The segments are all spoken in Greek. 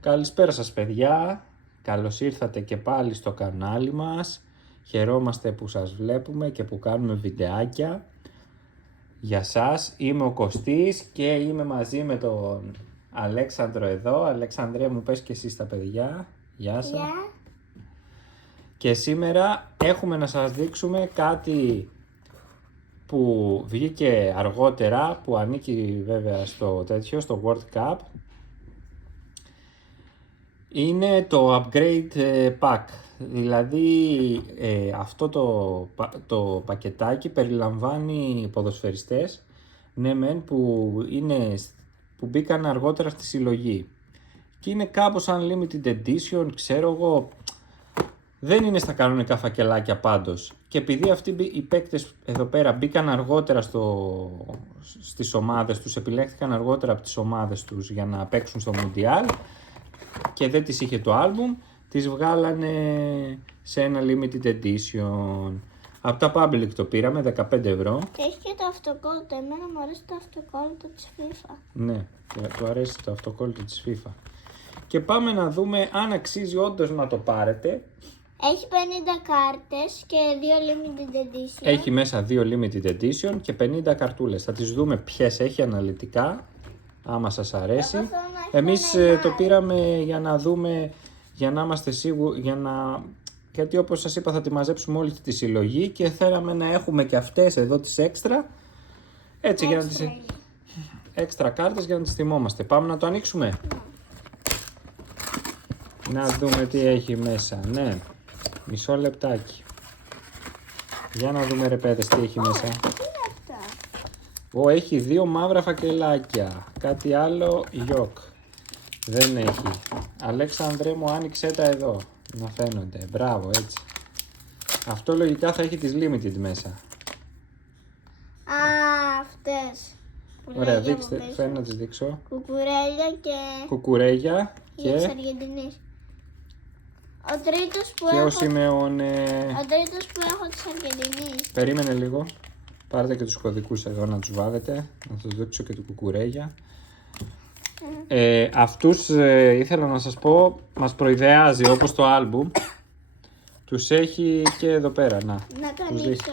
Καλησπέρα σας παιδιά, καλώς ήρθατε και πάλι στο κανάλι μας. Χαιρόμαστε που σας βλέπουμε και που κάνουμε βιντεάκια για σας. Είμαι ο Κωστής και είμαι μαζί με τον Αλέξανδρο εδώ. Αλέξανδρέ, μου πες και εσύ στα παιδιά. Γεια σας. Yeah. Και σήμερα έχουμε να σας δείξουμε κάτι που βγήκε αργότερα, που ανήκει βέβαια στο World Cup. Είναι το upgrade pack, δηλαδή αυτό το πακετάκι περιλαμβάνει ποδοσφαιριστές, ναι μεν, που μπήκαν αργότερα στη συλλογή και είναι κάπως unlimited edition, ξέρω εγώ, δεν είναι στα κανονικά φακελάκια πάντως. Και επειδή αυτοί οι παίκτες εδώ πέρα μπήκαν αργότερα στις ομάδες τους, επιλέχθηκαν αργότερα από τις ομάδες τους για να παίξουν στο Mundial και δεν τις είχε το άλμπουμ, τις βγάλανε σε ένα limited edition. Από τα Public το πήραμε, 15 ευρώ. Και έχει και το αυτοκόλλητο. Εμένα μου αρέσει το αυτοκόλλητο της FIFA. Ναι, του αρέσει το αυτοκόλλητο της FIFA. Και πάμε να δούμε αν αξίζει όντως να το πάρετε. Έχει 50 κάρτες και 2 limited edition. Έχει μέσα 2 limited edition και 50 καρτούλες. Θα τις δούμε ποιες έχει αναλυτικά, άμα σας αρέσει. Εμείς το πήραμε για να δούμε, για να είμαστε σίγουροι, γιατί όπως σας είπα θα τη μαζέψουμε όλη τη συλλογή και θέλαμε να έχουμε και αυτές εδώ τις έξτρα, έτσι για να τις... Έξτρα κάρτες για να τις θυμόμαστε. Πάμε να το ανοίξουμε. Να δούμε τι έχει μέσα. Ναι, μισό λεπτάκι. Για να δούμε ρε παιδες τι έχει μέσα. Τι είναι αυτά? Έχει 2 μαύρα φακελάκια. Κάτι άλλο γιοκ. Δεν έχει. Αλέξανδρε μου, άνοιξέ τα εδώ. Να φαίνονται. Μπράβο, έτσι. Αυτό λογικά θα έχει τις limited μέσα. Α, αυτές. Ωραία, δείξτε. Φέρνω να τις δείξω. Κουκουρέλια και... Κουκουρέγια και... της Αργεντινής. Ο τρίτος που και έχω... ο Σιμεώνε. Ο τρίτος που έχω της Αργεντινής. Περίμενε λίγο. Πάρτε και τους κωδικούς εδώ να τους βάλετε. Να σας δείξω και του Κουκουρέγια. Αυτούς ήθελα να σας πω, μας προειδεάζει όπως το άλμπουμ. Τους έχει και εδώ πέρα. Να το ανοίξω.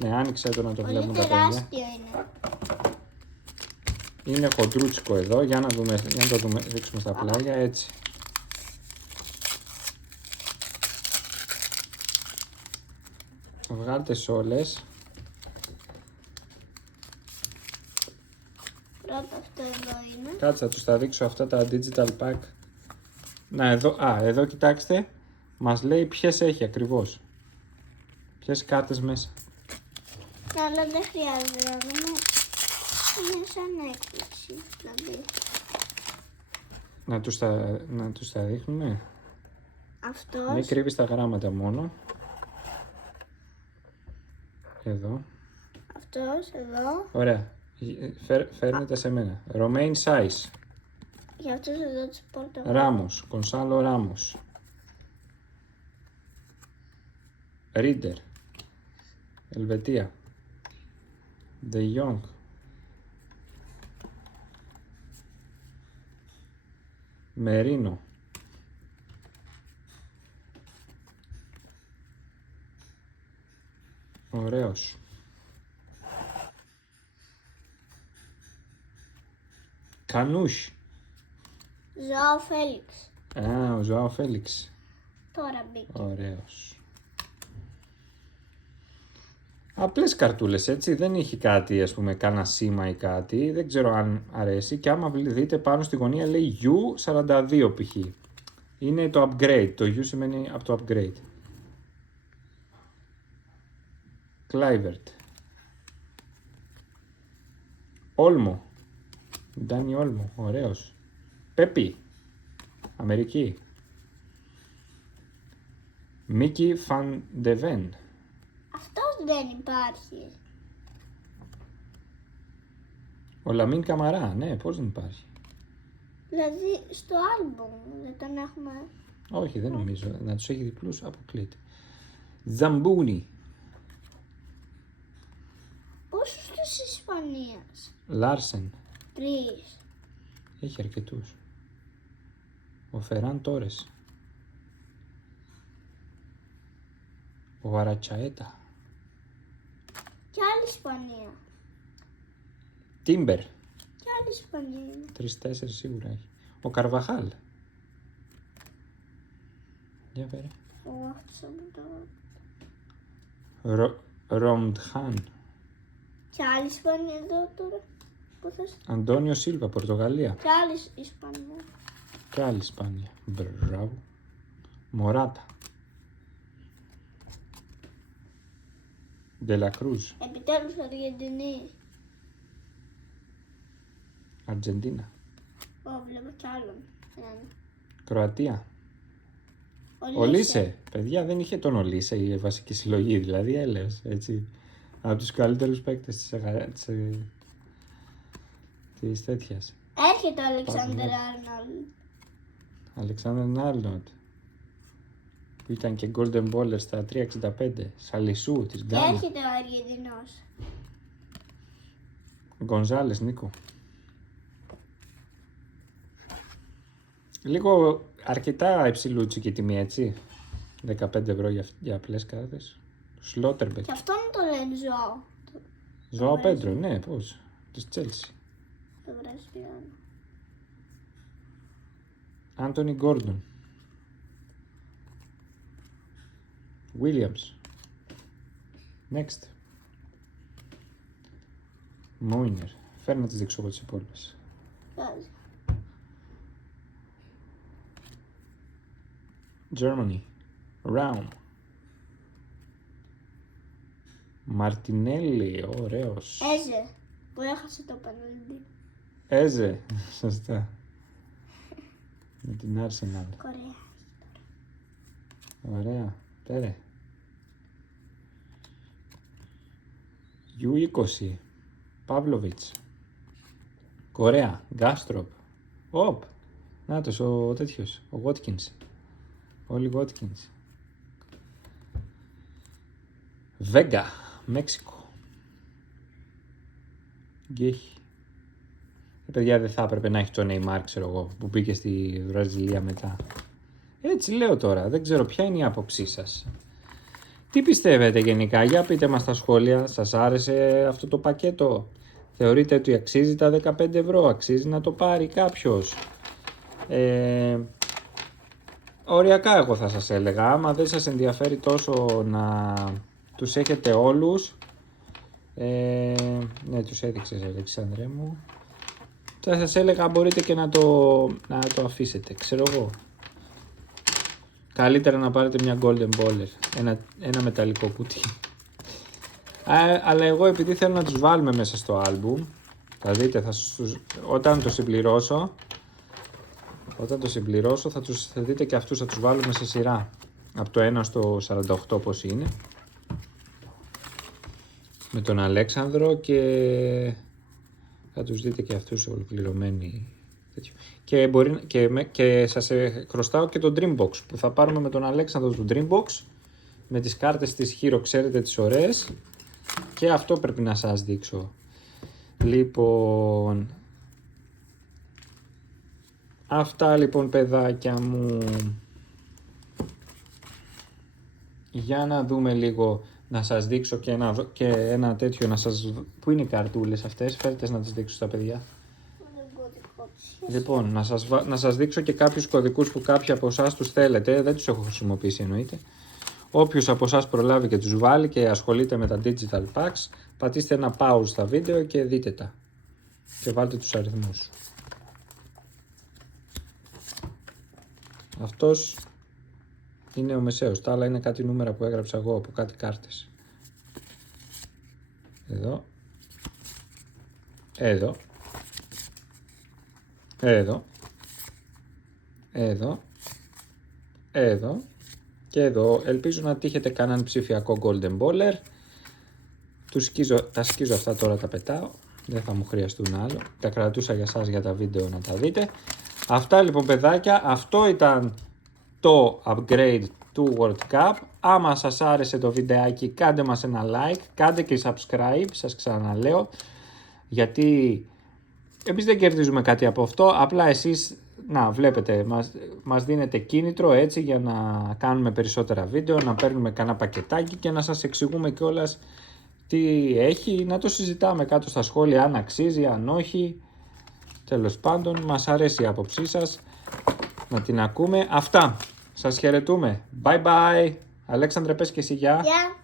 Ναι, άνοιξε το να το Πολύ βλέπουν τα παιδιά. τεράστιο είναι. Είναι χοντρούτσικο εδώ, για να το δούμε, δείξουμε στα πλάγια, έτσι. Βγάλτε όλες. Πρώτα αυτό εδώ είναι. Κάτσε, θα τους τα δείξω αυτά τα digital pack. Να, εδώ κοιτάξτε, μας λέει ποιες έχει ακριβώς. Ποιες κάρτες μέσα. Αλλά δεν χρειάζεται να δούμε. Είναι σαν έκπληξη, δηλαδή. Να τους τα δείχνουμε. Αυτός. Μην κρύβεις τα γράμματα μόνο. Εδώ. Αυτός, εδώ. Ωραία. Φέρνετε σε μένα. Romain Size. Για αυτούς εδώ τους πόρτα. Ράμος. Κονσάλο Ράμος. Ρίτερ. Ελβετία. De Jong. Μερίνο. Ωραίος. Κανούς. Ζωάο Φέλιξ. Ο Ζωάο Φέλιξ. Τώρα μπήκε. Ωραίος. Απλές καρτούλες, έτσι, δεν έχει κάτι, ας πούμε, κάνα σήμα ή κάτι, δεν ξέρω αν αρέσει, και άμα δείτε πάνω στη γωνία λέει U42 π.χ. Είναι το upgrade, το U σημαίνει από το upgrade. Kluivert. Όλμο. Ντάνι Όλμο, ωραίος. Πέπι. Αμερική. Μίκι Φαντεβέν. Αυτός δεν υπάρχει. Ο Λαμίν Καμαρά, ναι, πώς δεν υπάρχει. Δηλαδή στο άλμπουμ δεν τον έχουμε. Όχι, δεν νομίζω. Να τους έχει διπλούς, αποκλείται. Ζαμπούνι. Πόσους της Ισπανίας? Λάρσεν. 3. Έχει αρκετούς. Ο Φεράν Τόρες. Ο Αρατσαέτα. Και άλλη Ισπανία. Τίμπερ. Και άλλη Ισπανία είναι. 3-4 σίγουρα έχει. Ο Καρβαχάλ. Για φέρε. Ο αυτός από το... Ρομντχάν. Και άλλη Ισπανία εδώ τώρα. Πού θες. Αντώνιο Σίλβα, Πορτογαλία. Και άλλη Ισπανία. Και άλλη Ισπανία. Μπράβο. Μωράτα. Ντελακρούζ. Επιτέλους Αργεντινή. Αργεντίνα. Βλέπω κι άλλον. Έναν. Κροατία. Ο Ο Λίσε. Παιδιά, δεν είχε τον Ολίσε η βασική συλλογή, δηλαδή έλεος, έτσι. Από τους καλύτερους παίκτες της τέτοιας. Έρχεται ο Αλεξάνδερ Άρνολντ. Αλεξάνδερ Άρνολντ. Που ήταν και Golden Baller στα 365. Σαλισού της Και Γκάνα. έρχεται ο Αργεντινός. Γκονζάλες Νίκο. Λίγο αρκετά υψηλούτσικη τιμή, έτσι. 15 ευρώ για απλές κάρτες. Σλότερμπεκ. Και αυτόν το λένε Ζωάο. Ζωάο Πέντρο, ναι, πώς. Της Chelsea. Το Βραζιλιάνο. Άντονι Γκόρντον. Williams. Next. Μόινερ. Φέρνω να τις δείξω εγώ τις υπόλοιπες. Βάζει. Germany. Round. Μαρτινέλli, ωραίος. Έζε. Που έχασε το πέναλτι. Έζε. Σωστά. Με την Arsenal. Κορέα. Ωραία. Πέρε. U20. Παύλοβιτς. Κορέα. Γκάστροπ. Οπ. Νάτος ο τέτοιος. Ο Watkins. Όλοι Watkins. Βέγγα. Μέξικο. Γκέχη. Παιδιά, δεν θα έπρεπε να έχει το Neymar, ξέρω εγώ, που πήγε στη Βραζιλία μετά. Έτσι λέω τώρα, δεν ξέρω ποια είναι η άποψή σας. Τι πιστεύετε γενικά, για πείτε μας στα σχόλια, σας άρεσε αυτό το πακέτο? Θεωρείτε ότι αξίζει τα 15 ευρώ, αξίζει να το πάρει κάποιος? Οριακά εγώ θα σας έλεγα, άμα δεν σας ενδιαφέρει τόσο να τους έχετε όλους. Ναι, τους έδειξες Αλεξάνδρε μου. Θα σας έλεγα μπορείτε και να το αφήσετε, ξέρω εγώ. Καλύτερα να πάρετε μια Golden Baller, ένα μεταλλικό κουτί. Αλλά εγώ επειδή θέλω να τους βάλουμε μέσα στο άλμπουμ, θα δείτε, όταν το συμπληρώσω θα δείτε και αυτούς, θα τους βάλουμε σε σειρά. Από το 1 στο 48 πώς είναι. Με τον Αλέξανδρο και θα τους δείτε και αυτούς ολοκληρωμένοι. Και σας χρωστάω και το Dreambox που θα πάρουμε με τον Αλέξανδρο του Dreambox. Με τις κάρτες της Hero, ξέρετε τις ωραίες. Και αυτό πρέπει να σας δείξω. Λοιπόν, αυτά λοιπόν παιδάκια μου. Για να δούμε λίγο, να σας δείξω και ένα τέτοιο να σας... Πού είναι οι καρτούλες αυτές, φέρτε να τις δείξω στα παιδιά. Λοιπόν, να σας δείξω και κάποιους κωδικούς που κάποιοι από εσάς τους θέλετε, δεν τους έχω χρησιμοποιήσει εννοείται. Όποιος από εσάς προλάβει και τους βάλει και ασχολείται με τα digital packs, πατήστε ένα pause στα βίντεο και δείτε τα. Και βάλτε τους αριθμούς. Αυτός είναι ο μεσαίος, τα άλλα είναι κάτι νούμερα που έγραψα εγώ από κάτι κάρτες. Εδώ. Εδώ. Εδώ. Εδώ. Εδώ. Και εδώ. Ελπίζω να τύχετε κανέναν ψηφιακό Golden Baller. Τα σκίζω αυτά τώρα, τα πετάω. Δεν θα μου χρειαστούν άλλο. Τα κρατούσα για σας για τα βίντεο να τα δείτε. Αυτά λοιπόν παιδάκια. Αυτό ήταν το upgrade του World Cup. Άμα σας άρεσε το βιντεάκι, κάντε μας ένα like. Κάντε και subscribe, σας ξαναλέω. Γιατί εμείς δεν κερδίζουμε κάτι από αυτό. Απλά εσείς να βλέπετε, μας δίνετε κίνητρο έτσι για να κάνουμε περισσότερα βίντεο, να παίρνουμε κανένα πακετάκι και να σας εξηγούμε κιόλας τι έχει, να το συζητάμε κάτω στα σχόλια αν αξίζει, αν όχι. Τέλος πάντων, μας αρέσει η άποψή σας, να την ακούμε. Αυτά, σας χαιρετούμε. Bye bye. Αλέξανδρε, πες και εσύ γεια. Γεια.